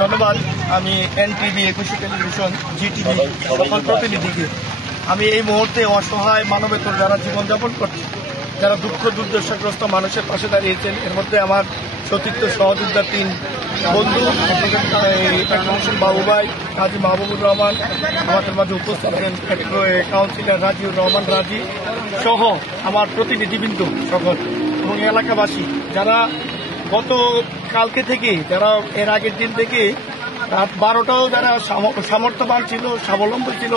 ধন্যবাদ। আমি এনটিভি, একুশে টেলিভিশন, জিটিভি সকল প্রতিনিধিকে আমি এই মুহূর্তে অসহায় মানবেতর যারা জীবনযাপন করছে, যারা দুঃখ দুর্দশাগ্রস্ত মানুষের পাশে দাঁড়িয়েছেন, এর মধ্যে আমার সতীর্থ সহযোদ্ধা 3 বন্ধু বাবু ভাই, কাজী মাহবুবুর রহমান, আমাদের মাঝে উপস্থিত আছেন কাউন্সিলর রাজিউর রহমান রাজি সহ আমার প্রতিনিধিবৃন্দ সকল এবং এলাকাবাসী যারা গত কালকে থেকে, যারা এর আগের দিন থেকে রাত 12টাও যারা সামর্থ্যবান ছিল, স্বাবলম্বী ছিল,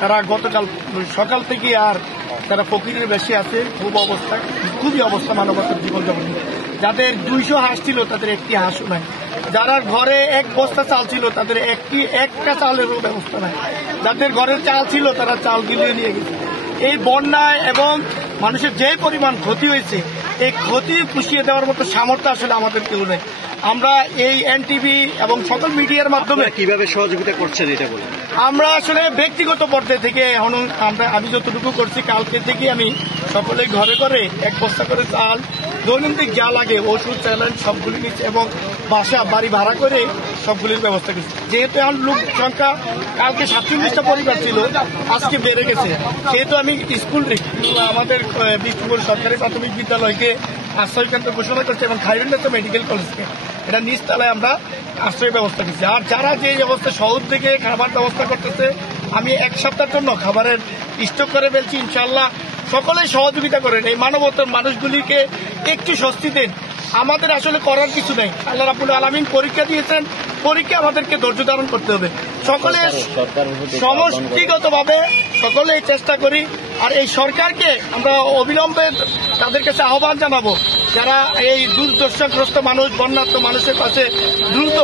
তারা গতকাল সকাল থেকে আর তারা ফকিরের বেশি আছে, খুবই অবস্থা মানবতার জীবনযাপন। যাদের 200 হাঁস ছিল তাদের একটি হাঁসও নাই, যারা ঘরে 1 বস্তা চাল ছিল তাদের একটা চালেরও ব্যবস্থা নাই, যাদের ঘরের চাল ছিল তারা চাল গিলিয়ে নিয়ে গেছে। এই বন্যায় এবং মানুষের যে পরিমাণ ক্ষতি হয়েছে, এই ক্ষতি পুষিয়ে দেওয়ার মতো সামর্থ্য আসলে আমাদের কেউ নেই। আমরা এই এনটিভি এবং সকল মিডিয়ার মাধ্যমে কিভাবে সহযোগিতা করছেন এটা বলেন। আমরা আসলে ব্যক্তিগত পর্যায়ে থেকে আমি যতটুকু করছি, কালকে থেকে আমি সকলেই ঘরে ঘরে 1 বস্তা করে চাল, দৈনন্দিন যা লাগে ওষুধ, চ্যালেঞ্জ সবগুলি নিচ্ছে এবং বাড়ি ভাড়া করে সবগুলির ব্যবস্থা করছি। যেহেতু এখন লোক সংখ্যা কালকে 47টা পরিবার ছিল, আজকে বেড়ে গেছে, সেহেতু আমি স্কুল আমাদের বিষ্ণুপুর সরকারি প্রাথমিক বিদ্যালয়কে আশ্রয় কেন্দ্র ঘোষণা করছি এবং খাইরুন্নেসা মেডিকেল কলেজকে এটা নিচতলায় আমরা আশ্রয় ব্যবস্থা দিচ্ছি। আর যারা যে অবস্থা শহর থেকে খাবার ব্যবস্থা করতেছে, আমি 1 সপ্তাহের জন্য খাবারের স্টক করে ফেলছি। ইনশাআল্লাহ সকলেই সহযোগিতা করেন, এই মানবতার মানুষগুলিকে একটু স্বস্তি দেন। আমাদের আসলে করার কিছু নেই, আল্লাহ রাব্বুল আলামিন পরীক্ষা দিয়েছেন, পরীক্ষা আমাদেরকে ধৈর্য ধারণ করতে হবে। সকলে সমষ্টিগতভাবে সকলেই চেষ্টা করি। আর এই সরকারকে আমরা অবিলম্বে তাদের কাছে আহ্বান জানাবো, যারা এই দুর্দশাগ্রস্ত মানুষ, বন্যার্ত মানুষের পাশে দ্রুত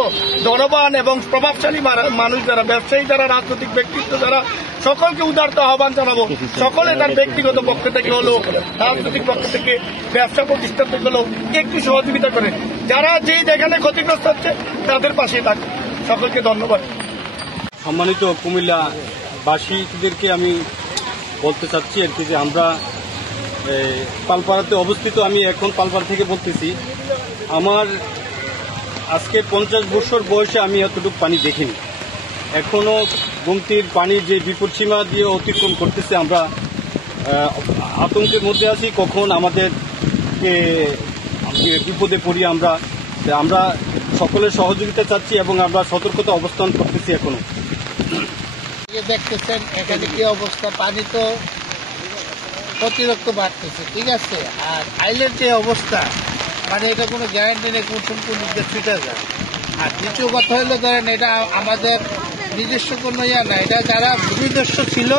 ধনবান এবং প্রভাবশালী মানুষ যারা, ব্যবসায়ী যারা, রাজনৈতিক ব্যক্তিত্ব যারা, সকলকে উদারত আহ্বান জানাবো, সকলে তার ব্যক্তিগত পক্ষ থেকে হলেও, রাজনৈতিক পক্ষ থেকে, ব্যবসা প্রতিষ্ঠান থেকে হলেও একটু সহযোগিতা করে, যারা যেখানে ক্ষতিগ্রস্ত হচ্ছে তাদের পাশে থাকে। সকলকে ধন্যবাদ। সম্মানিত কুমিল্লাবাসীদেরকে আমি বলতে চাচ্ছি আর কি, যে আমরা পালপাড়াতে অবস্থিত। আমি এখন পালপাড়া থেকে বলতেছি। আমার আজকে 50 বছর বয়সে আমি এতটুকু পানি দেখিনি। এখনো গোমতীর পানির যে বিপদসীমা দিয়ে অতিক্রম করতেছে, আমরা আতঙ্কের মধ্যে আছি, কখন আমাদেরকে বিপদে পড়ি। আমরা সকলের সহযোগিতা চাচ্ছি এবং আমরা সতর্কতা অবস্থান করতেছি। এখনো দেখতেছেন এখানে কি অবস্থা, পানি তো অতিরিক্ত বাড়তেছে, ঠিক আছে। আর আইলের যে অবস্থা, মানে এটা কোনো গ্যারান্টি নেই কোন দিকে ফিটে যায়। আর দ্বিতীয় কথা হলো, ধরেন এটা আমাদের নিজস্ব কোনো না, এটা যারা ভূমিদস্য ছিল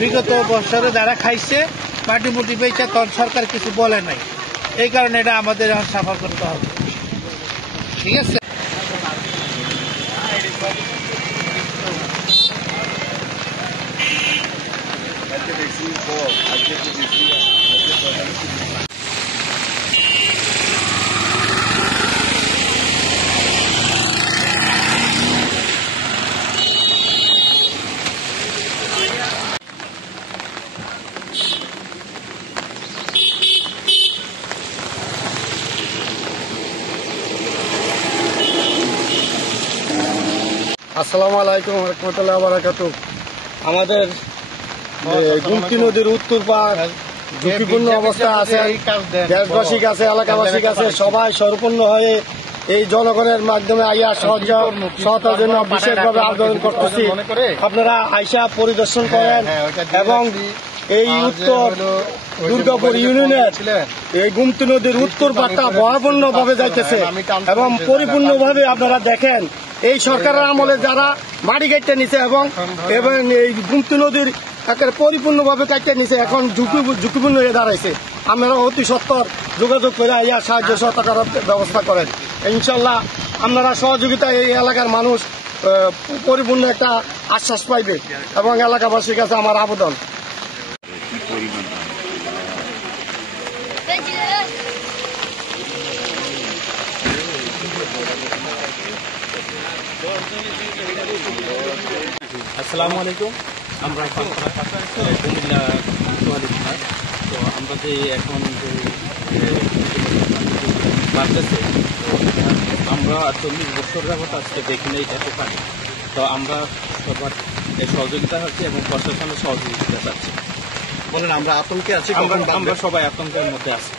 বিগত বছরে যারা খাইছে মাটি মুটি পেয়েছে, তখন সরকার কিছু বলে নাই, এই কারণে এটা আমাদের এখন সাফা করতে হবে, ঠিক আছে। আসসালামু আলাইকুম রহমতুল্লাহ বারাকাতুহু। আমাদের গোমতী নদীর উত্তর পাড় ঝুঁকিপূর্ণ অবস্থা আছে, দেশবাসী কাছে, এলাকাবাসী কাছে সবাই সর্বপূর্ণ হয়ে এই জনগণের মাধ্যমে আইয়া সহতার জন্য বিশেষভাবে আবেদন করতেছি। আপনারা আইসা পরিদর্শন করেন এবং এই উত্তর দুর্গাপুর ইউনিয়নের এই গোমতী নদীর উত্তর পাড়টা ভয়াবহভাবে যাইতেছে এবং পরিপূর্ণভাবে আপনারা দেখেন এই সরকারের আমলে যারা মাটি কেটে নিছে এবং এই গোমতী নদীর পরিপূর্ণভাবে কেটে নিছে, এখন ঝুঁকিপূর্ণ হয়ে দাঁড়াইছে। আপনারা অতি সত্বর যোগাযোগ করে আইয়া সাহায্য সহায়তা করার ব্যবস্থা করেন। ইনশাল্লাহ আপনারা সহযোগিতা এই এলাকার মানুষ পরিপূর্ণ একটা আশ্বাস পাইবে এবং এলাকাবাসীর কাছে আমার আবেদন। আসসালামু আলাইকুম। আমরা কুমিল্লা তো আমরা যে এখন বাড়তেছে, আমরা 40 বছর যাবত আজকে দেখি না এটা পানি। তো আমরা সবার সহযোগিতা হচ্ছে এবং প্রশাসনের সহযোগিতা চাচ্ছি। বলেন আমরা আতঙ্কে আছি, আমরা সবাই আতঙ্কের মধ্যে আছি।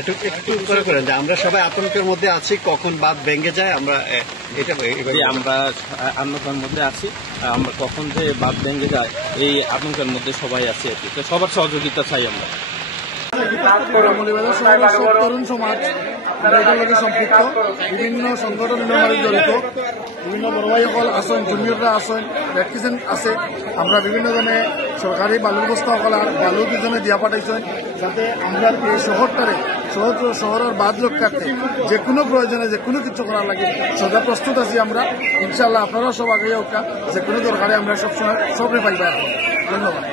একটু করে করেন যে আমরা সবাই আতঙ্কের মধ্যে আছি, কখন বাঁধ ভেঙে যায় আমরা এটা আমরা আতঙ্কের মধ্যে আছি, আমরা কখন যে বাঁধ ভেঙে যায় এই আতঙ্কের মধ্যে সবাই আছি আর কি। তো সবার সহযোগিতা চাই আমরা। তরুণ সমাজ এটার লগে সম্পৃক্ত, বিভিন্ন সংগঠন জড়িত, বিভিন্ন বড় ভাইসকল আছেন, জুনিয়ররা আছেন, প্র্যাকটিসেন আছে। আমরা বিভিন্ন জনে সরকারি বালুর বস্তা সকল বালু দুজনে দিয়া পাঠাইছেন, যাতে আমরা এই শহরটারে শহরের বাদ রক্ষার্থে যে কোনো প্রয়োজনে যে কোনো কিছু করার লাগে সদা প্রস্তুত আছি আমরা। ইনশাল্লাহ আপনারাও সব আগে হোকা, যে কোনো দরকারে আমরা সবসময় সবরে পাইবা। ধন্যবাদ।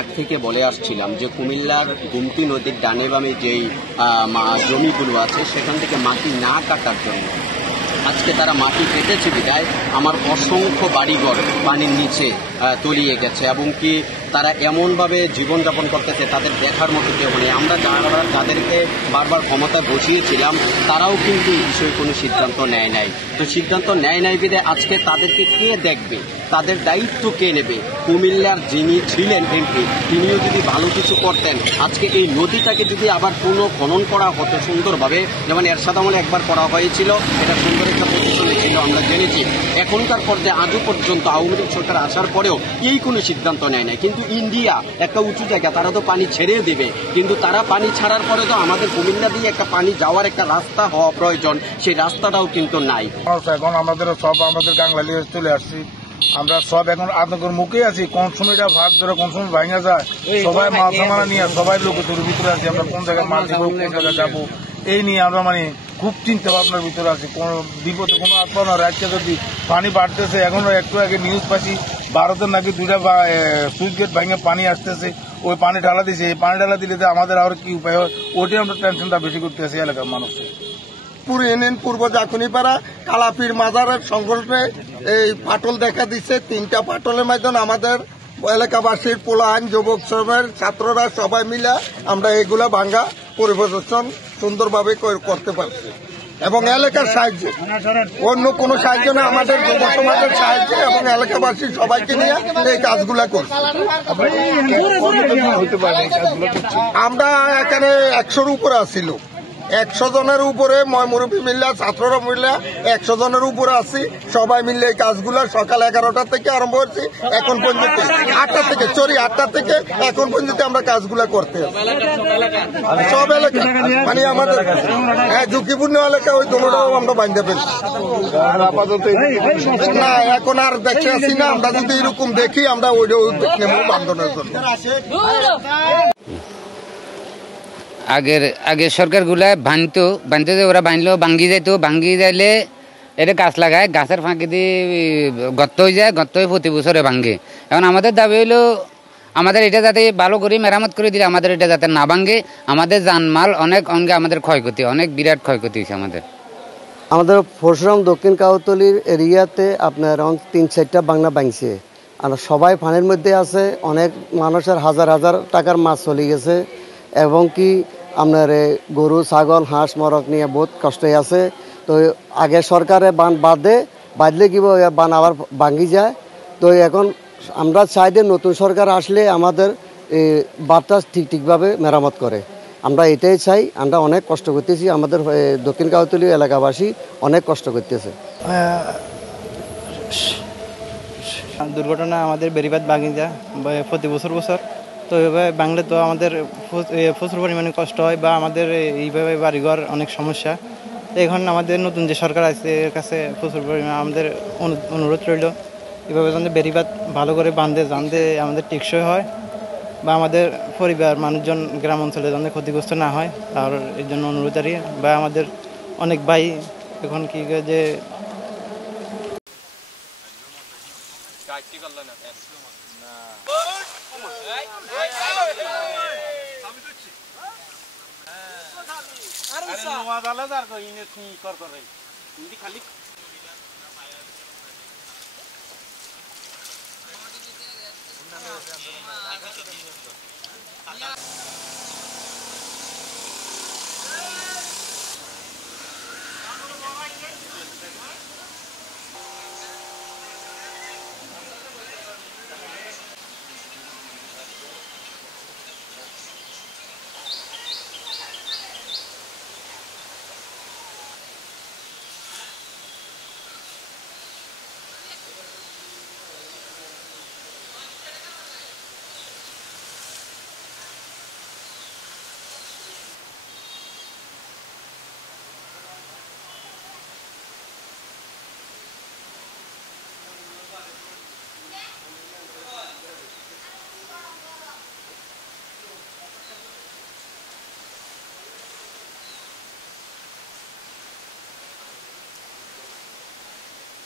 আগ থেকে বলে আসছিলাম যে কুমিল্লার গুমতি নদীর ডানে বামে যেই জমিগুলো আছে সেখান থেকে মাটি না কাটার জন্য আজকে তারা মাটি কেটেছে বিদায় আমার অসংখ্য বাড়িঘর পানির নিচে তলিয়ে গেছে, এবং কি তারা এমনভাবে জীবনযাপন করতেছে তাদের দেখার মতো কেউ নেই। আমরা যাদেরকে বারবার ক্ষমতায় বসিয়েছিলাম তারাও কিন্তু এই বিষয়ে কোনো সিদ্ধান্ত নেয় নাই। তো সিদ্ধান্ত নেয় নাই বিদায় আজকে তাদেরকে কে দেখবে, তাদের দায়িত্ব কে নেবে? কুমিল্লার যিনি ছিলেন এমপি তিনিও যদি ভালো কিছু করতেন, আজকে এই নদীটাকে যদি আবার পুনঃখনন করা হতো সুন্দরভাবে, যেমন এরশাদ আমলে একবার করা হয়েছিল, এটা সুন্দর একটা প্রতিশ্রুতি ছিল আমরা জেনেছি। এখনকার পর্যায়ে আজও পর্যন্ত আওয়ামী লীগ সরকার আসার পরেও এই কোনো সিদ্ধান্ত নেয় না। কিন্তু ইন্ডিয়া একটা উঁচু জায়গা, তারা তো পানি ছেড়ে দেবে, কিন্তু তারা পানি ছাড়ার পরে তো আমাদের কুমিল্লা দিয়ে একটা পানি যাওয়ার একটা রাস্তা হওয়া প্রয়োজন, সেই রাস্তাটাও কিন্তু নাই। এখন আমাদের সব আমাদের বাঙালি চলে আসছি, আমরা সব এখন আতঙ্কের মুখে আছি। কোন সময়টা ভাগ ধরে কোন সময় ভাঙা যায়, সবাই মাল সামানা নিয়ে সবাই লোক তোর ভিতরে আছি। আমরা কোন জায়গায় মাল দিব, কোন জায়গায় যাবো, এই নিয়ে আমরা খুব চিন্তা ভাবনার ভিতরে আছি। কোন বিপদে কোনো আত্মা না। রাজ্যে যদি পানি বাড়তেছে, এখন একটু আগে নিউজ পাচ্ছি ভারতের নাকি 2টা সুইচ গেট ভাঙে পানি আসতেছে, ওই পানি ঢালা দিছে। এই পানি ঢালা দিলে আমাদের আর কি উপায় হয়, ওইটাই আমরা টেনশনটা বেশি করতে আছি এলাকার মানুষের। পুরো ইউনিয়ন পূর্ব জাকুনিপাড়া কালাপির মাজারের সংঘর্ষে এই ফাটল দেখা দিচ্ছে। 3টা ফাটলের মাধ্যমে আমাদের এলাকাবাসীর পোলাহান যুবক শ্রমের ছাত্ররা সবাই মিলে আমরা এগুলা ভাঙ্গা পরিদর্শন সুন্দরভাবে করতে পারছি, এবং এলাকার সাহায্যে, অন্য কোনো সাহায্য না, আমাদের যুব সমাজের সাহায্যে এবং এলাকাবাসী সবাইকে নিয়ে এই কাজগুলা করছি। আমরা এখানে 100-র উপরে আসছিল, 100 জনের উপরে মুরব্বী মিল্লা, ছাত্ররা মিল্লা 100 জনের উপরে আছি। সবাই মিলে এই কাজগুলা সকাল 11টা থেকে আরম্ভ করছি, এখন পর্যন্ত 8টা থেকে এখন পর্যন্ত আমরা কাজগুলা করতে সব এলাকা আমাদের ঝুঁকিপূর্ণ এলাকা, ওই দুটোটাও আমরা বাঁধতে পেরেছি না। এখন আর দেখে আসি না, আমরা যদি এরকম দেখি আমরা ওইটা উদ্যোগ নেব বান্ধনের জন্য। আগের সরকারগুলা বানতে ওরা বানলেও ভাঙ্গি যাইলে এটা গাছ লাগায়, গাছের ফাঁকি দিয়ে গর্ত হয়ে যায়, গর্ত হয়ে প্রতি বছরে ভাঙ্গে। এখন আমাদের দাবি হইলো আমাদের এটা যাতে ভালো করে মেরামত করে দিলে আমাদের এটা যাতে না ভাঙ্গে। আমাদের জানমাল অনেক অঙ্গে আমাদের ক্ষয়ক্ষতি, অনেক বিরাট ক্ষয়ক্ষতি হয়েছে আমাদের পরশুরাম দক্ষিণ কাউতলির এরিয়াতে আপনার 3-4টা বাংলা ভাঙছে, আর সবাই পানির মধ্যে আছে। অনেক মানুষের হাজার হাজার টাকার মাছ চলে গেছে, এবং কি আপনার গরু ছাগল হাঁস মরক নিয়ে বহুত কষ্ট আছে। তো আগে সরকারে বাঁধলে কি বান আবার ভাঙ্গি যায়। তো এখন আমরা চাই যে নতুন সরকার আসলে আমাদের বাঁধটা ঠিকভাবে মেরামত করে, আমরা এটাই চাই। আমরা অনেক কষ্ট করতেছি, আমাদের দক্ষিণ কাউতলী এলাকাবাসী অনেক কষ্ট করতেছে। দুর্ঘটনা আমাদের বেড়িবাঁধ ভাঙে যায় প্রতি বছর তো এইভাবে বাংলা তো আমাদের প্রচুর পরিমাণে কষ্ট হয় বা আমাদের এইভাবে বাড়িঘর অনেক সমস্যা। তো এখন আমাদের নতুন যে সরকার আছে এর কাছে প্রচুর পরিমাণে আমাদের অনুরোধ রইল এভাবে আমাদের বেড়িবাঁধ ভালো করে জানতে আমাদের টেকসই হয় বা আমাদের পরিবার মানুষজন গ্রাম অঞ্চলে যাতে ক্ষতিগ্রস্ত না হয় আর এর জন্য অনুরোধ আর বা আমাদের অনেক ভাই এখন কি যে খালি